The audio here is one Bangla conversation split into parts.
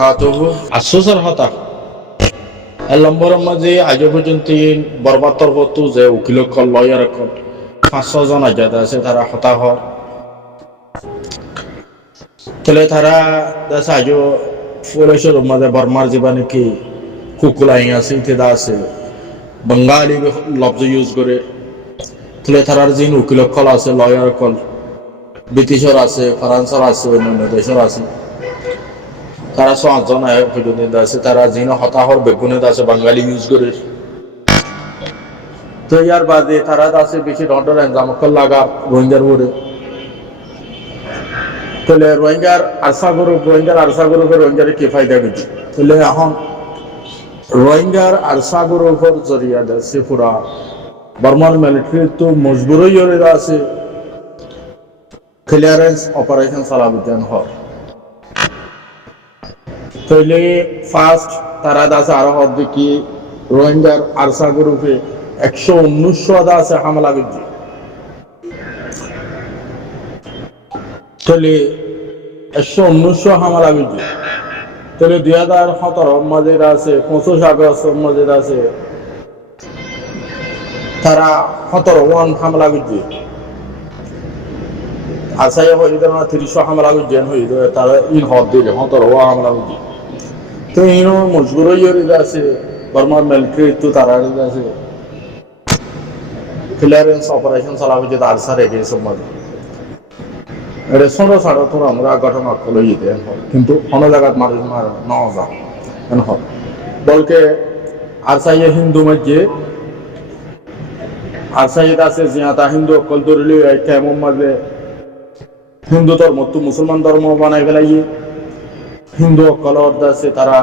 wabarakatuh. Asusar hota. নম্বর মাঝে আজ পর্যন্ত বরবাদর হতো যে উকিল লয়ার 500 জন আজাদ আছে তারা হতা হয় তাহলে তারা দেশে আজ পুলিশের মাঝে বর্মার জীবা নাকি কুকুলাই আছে ইত্যাদি আছে বাঙালি লফজ ইউজ করে তাহলে তারার যে উকিল আছে লয়ার কল ব্রিটিশর আছে ফ্রান্সর আছে অন্যান্য দেশের আছে তারা 5 জন পর্যন্ত আছে তারা যিনি হতাহর বেগুনে আছে বাঙালি ইউজ করে তো ইয়ার বাদে তারা আছে বেশি ডন্ডর জামকল লাগা রোহিঙ্গার ওরে তাহলে রোহিঙ্গার রোহিঙ্গার কি ফায়দা গেছে তাহলে এখন রোহিঙ্গার আরসাগর উপর জরিয়া আছে পুরা বর্মার মিলিটারি তো মজবুরই হয়ে আছে ক্লিয়ারেন্স অপারেশন চালাবিজান হয় তাহলে ফার্স্ট তারা আছে আরো দেখি রোহিঙ্গার আরসাগর উপরে 119 আছে হামলা গেছে তাহলে 119 হামলা গেছে তাহলে 2017 মাঝে আছে 25 আগস্ট মাঝে আছে তারা 17 হামলা গেছে আসাই হইতে না 30 হামলা গেছে হইতে তারা ইন হদ দিলে 17 হামলা গেছে তো ইনো মজবুর হয়ে আছে বর্মার মিলিটারি তো তারা আছে ক্লিয়ারেন্স অপারেশন চালাবে যে আরসা রেখে সব মাঝে এটা ছোট ছাড়ো তোর আমরা ঘটনা করে যেতে কিন্তু অন্য জায়গায় মানুষ নেওয়া যায় বলকে আরসাইয়ে হিন্দু মধ্যে আরসাইয়ে আছে জিয়াতা হিন্দু অকল ধরলে কেমন মাঝে হিন্দু ধর্ম তো মুসলমান ধর্ম বানাই ফেলাই হিন্দু অকল আছে তারা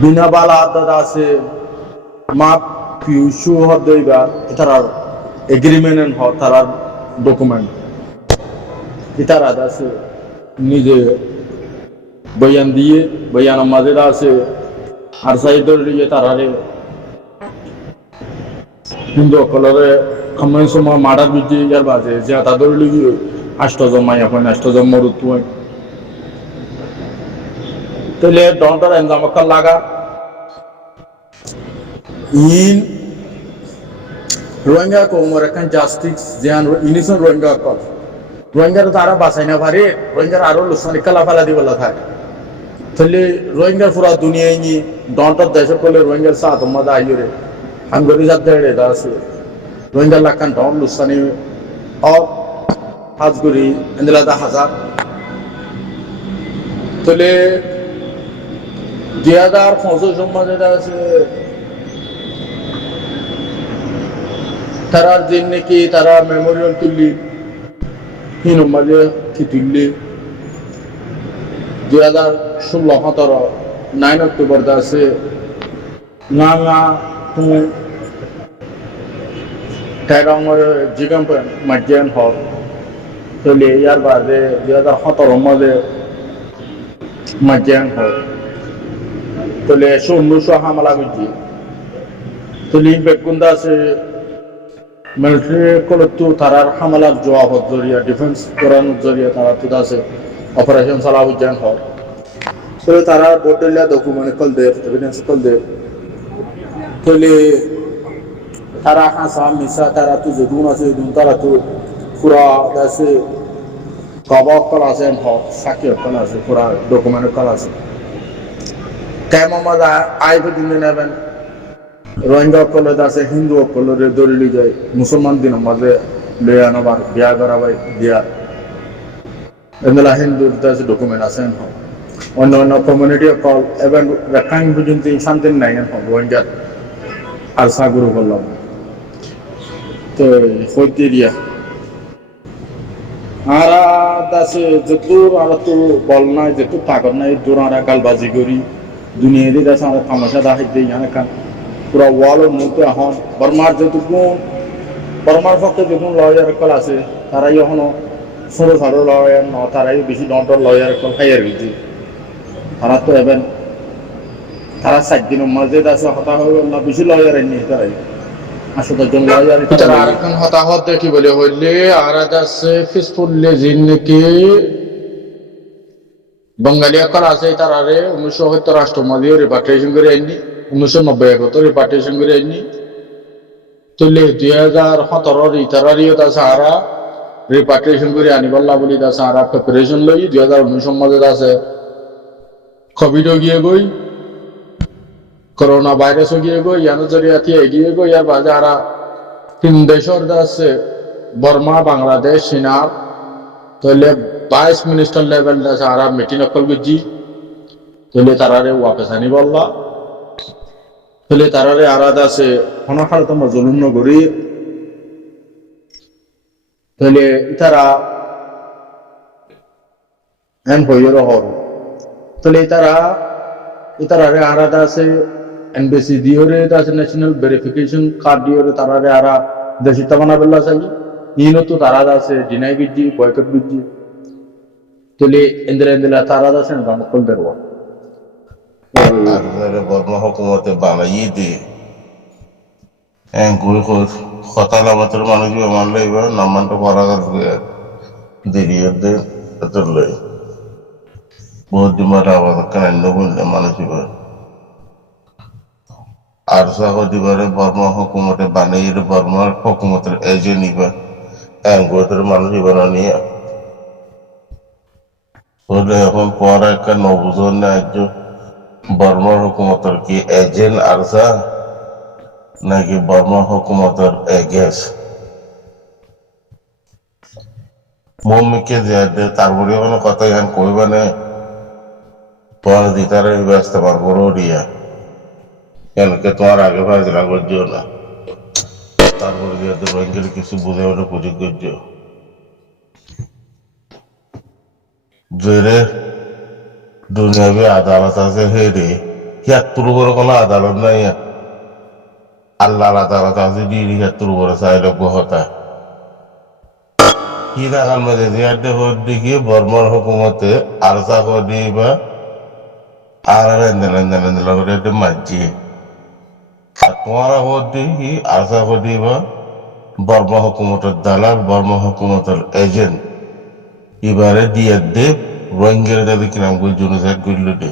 বিনা বালা আদাদা আছে মাপ পিউসু হদইবা তারার এগ্রিমেন্ট হ তারার ডকুমেন্ট ইতারা আছে নিজে বয়ান দিয়ে বয়ান মাঝে আছে আর সাইডর দিয়ে তারারে হিন্দু অকলরে খামাই সময় মারার বিদ্যে ইয়ার বাজে যে তাদের লিগি 8 জন মাই এখন 8 জন মরুত তাহলে ডন্টার এনজামকাল লাগা ইন রোহিঙ্গা কোমর এখন জাস্টিস যেন ইনিশন রোহিঙ্গা কল রোহিঙ্গার তারা বাঁচাই না পারে রোহিঙ্গার আরো লোকসানি কালাফালা দি বলা থাকে তাহলে রোহিঙ্গার পুরা দুনিয়ায় নি ডন্টার দেশ করলে রোহিঙ্গার সাথ মজা আইরে হাঙ্গরি যাতে এটা আছে রোহিঙ্গার লাখান ডন লোকসানি অফ হাজগুড়ি এন্দিলাদা হাজার তাহলে 2025 মাঝে আছে তারার দিন নাকি তারা মেমোরিয়াল তুললি হিন মাঝে কি তুললি 2016-17 9 অক্টোবর আছে না তুমি টাইরঙের জিগাম মাঝেন হল তাহলে ইয়ার বাদে 2017 মাঝে মাঝেন হল তাহলে 119 হামলা গেছে তাহলে বেগুন্দা আছে মিলিটারি কলতো তারার হামলার জবাব জরিয়া ডিফেন্স করানোর জরিয়া তারা তো আছে অপারেশন চালাবিজান হয় তো তারা বোর্ডেলিয়া ডকুমেন্ট কল দে এভিডেন্স কল দে তাহলে তারা হাসা মিশা তারা তো যেদুন আছে তারা তো পুরা আছে কবক কল আছে হক সাকি কল আছে পুরা ডকুমেন্ট কল আছে কেমন মজা আইব দিন নেবেন রোহিঙ্গা অকলে আছে হিন্দু অকলরে দলিলি যায় মুসলমান দিন মাঝে লয়ে আনবার বিয়া করাবাই দিয়া এগুলা হিন্দু আছে ডকুমেন্ট আছে অন্য অন্য কমিউনিটি অকল এবং রেখাং পর্যন্ত শান্তি নাই রোহিঙ্গার আর সাগুরু করলাম তো হইতে দিয়া আর আছে যেটুর আর তো বল নাই যেটু তাকত নাই দূর আর গালবাজি করি দুনিয়া দিয়ে আছে আর তামাশা দেখাইতে ইয়ানে কান পুরা ওয়ালের মধ্যে এখন বর্মার যেটুকু বর্মার পক্ষে যেটুকু লয়ার কল আছে তারাই এখনো ছোট ছোট লয়ার ন তারাই বেশি ডন্টর লয়ার কল খাইয়ার গেছে তারা তো এবেন তারা 7 দিনের মাঝে আছে হতা হয়ে গেল না বেশি লয়ার নিয়ে তারাই 80 জন লয়ার তারা আর এখন হতাহত দেখি বলে হইলে আর আছে পিসফুল লেজিন নাকি বাঙালি অকল আছে তারারে 1970 রাষ্ট্রপতি রিপাট্রিয়েশন করে আইনি 1990 রিপাট্রিয়েশন করে আইনি তুলে 2017 ইতারারিও তা সাহারা রিপাট্রিয়েশন করে আনিবাল্লা বলি তা সাহারা প্রিপারেশন লই 2019 মধ্যে আছে কোভিড গিয়ে গই করোনা ভাইরাস গিয়ে গই ইয়ানো জরিয়াতি এগিয়ে গই আর বাজারা তিন দেশের আছে বর্মা বাংলাদেশ চীনা তাহলে 22 মিনিস্টার লেভেল দা সারা মিটিং অকল গজি তাহলে তারারে ওয়াপস আনি বললা তাহলে তারারে আরাদা আছে হনখাল তো জুলুম নগরী তাহলে তারা এন হইর হর তাহলে তারারে আরাদা আছে এনবিসি দিওরে আছে ন্যাশনাল ভেরিফিকেশন কার্ড দিওরে তারারে আরা দেশিতা বানাবেলা চাই ইনো তো তারা আছে ডিনাই গজি বয়কট গজি তাহলে এন্দিলা তারা আছে না মকল দেরওয়া আপনারা বর্মা হুকুমতে বানাইয়ে দিয়ে গুই কথা লাগাতের মানুষ মানলে এবার নাম্বারটা পড়া গেছে দেরিয়ে লই বহুত দিমার আওয়াজ কান্য বললে মানুষ এবার আর দিবারে বর্মা হুকুমতে বানাইয়ে বর্মার হুকুমতের এজেন্ট এবার গুয়ের মানুষ এবার নিয়ে বলে এখন পড়া একটা নবুজন না একজন বর্মার হুকুমতের কি এজেন্ট আরসা নাকি বর্মা হুকুমতের এগেস মম্মিকে যে তারপরে কোনো কথা এখন কইবানে পরে দিতারে ব্যস্ত পারবো রিয়া কেনকে তোমার আগে ফাজলা করছো না তারপরে দিয়ে রোহিঙ্গের কিছু বুঝে ওটা পুজো করছো জেরে দুনিয়াবি আদালত আছে হেরে হিয়াত্তর উপরে কোনো আদালত নাই আল্লাহ আদালত আছে ডিড়ি হিয়াত্তর উপরে চাইলে গহতা কি দেখার মধ্যে জিয়ারতে হর দেখি বর্মার হুকুমতে আরসা করি বা আর এন্দেলা করে একটা মাঝি আর তোমার হর দেখি আরসা করি বা বর্মা হুকুমতের দালাল বর্মা হুকুমতের এজেন্ট এবারে দিয়ে দে রোহিঙ্গের যাতে কিরাম করে জনসাইড করলো দে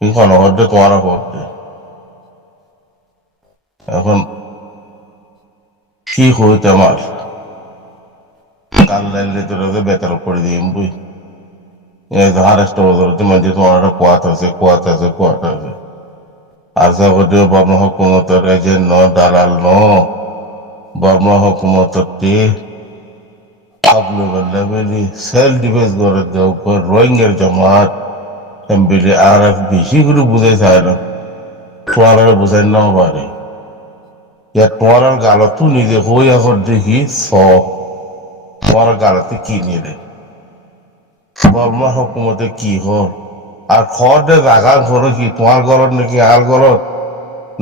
এখন হরদে তোমার হরদে এখন কি হইতে আমার কাল লাইলে তোরা বেতার করে দিই বুঝ হারেস্ট বছরতে মানে তোমার একটা কোয়াত আছে আর সব বর্মা হুকুমতের এজেন্ট ন দালাল ন বর্মা হুকুমতের আপনি সেলফ ডিফেন্স করে দেও রোহিঙ্গের জামাত এমবিলি আর বেশি করে বুঝাই চায় না তোমার বুঝাই নাও পারে তোমার গালত নিজে হই এখন দেখি তোমার গালতে কি নিলে বর্মা হুকুমতে কি হল আর খড়ে জাগা ঘর কি তোমার ঘরত নাকি আর ঘরত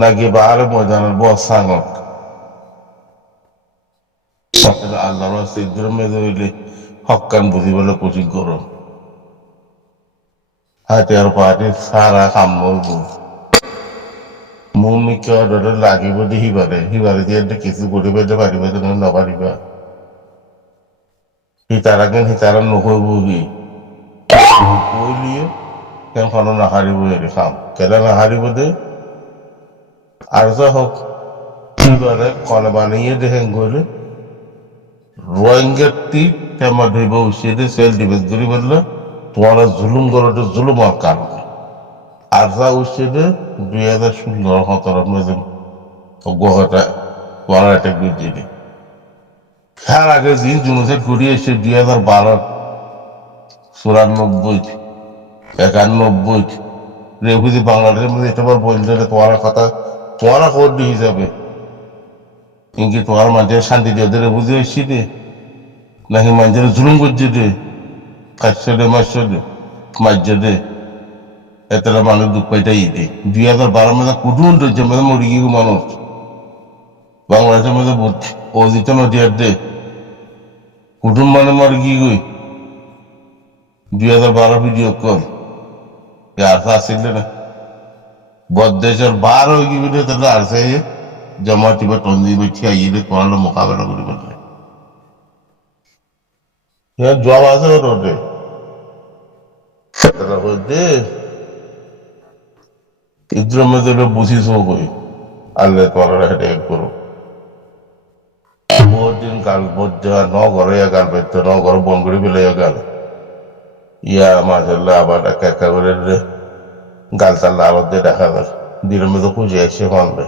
নাকি বাহারে ময়দানের বস সাঙত আল্লাহর সিদ্ধর মেজে হইলে হকান বুঝিবলে কোচিং করো হাতে আর পাহাড়ে সারা কাম মমিকে অর্ডারে লাগিব দি হিবারে দিয়ে কিছু করিবে যে পারিবে তুমি নপারিবা হিতারা নকইব কি কইলিয়ে কেন কোনো নাহারিব এর কাম কেলা নাহারিব দে আর যা হোক হিবারে কলে বানিয়ে দেখেন গলে রোহিঙ্গাটি তেমা ধইব উচিয়ে সেল ডিফেন্স ধরি বললে তোমার জুলুম করতে জুলুম আর কারণে আর যা উচিয়ে 2016-17 মেজে গহটা তোমার অ্যাটাক বুঝিয়ে তার আগে দিন জুনুসেট ঘুরিয়ে এসে 2012 94 91 রেফিউজি বাংলাদেশের মধ্যে এটা বললে তোমার কথা তোমার খবর হিসাবে কিন্তু তোমার মানুষের শান্তি দিয়ে রেফিউজি হয়েছি দে নাকি মানুষের জুলুম করছে দে কাছে দে মাঝে দে এত মানুষ দুঃখ পাইটাই দে 2012 মধ্যে কুটুম ধরছে মধ্যে মরি গিয়ে মানুষ বাংলাদেশের মধ্যে অজিত নদীয়ার দে কুটুম মানে মরি গিয়ে গই 2012 ভিডিও কল আর আসলে না বদেশের 12 হয়ে গিয়ে তাহলে আর সে জমা টিবা টন্দি বেঠি আইলে তোমার মোকাবেলা করি বললে জবাব আছে ওটে তারা কই দে ইদ্রের মধ্যে বুঝিস কই আল্লাহ তোমার হেঁটে করো বহুত দিন গাল মধ্যে ন ঘরে গাল পেত ন ঘর বন করে ফেলে গাল ইয়া মাসাল্লাহ আবার একা একা করে গাল তাল্লা আবার দিয়ে দেখা যায় দিনের মধ্যে খুঁজে এসে মানবে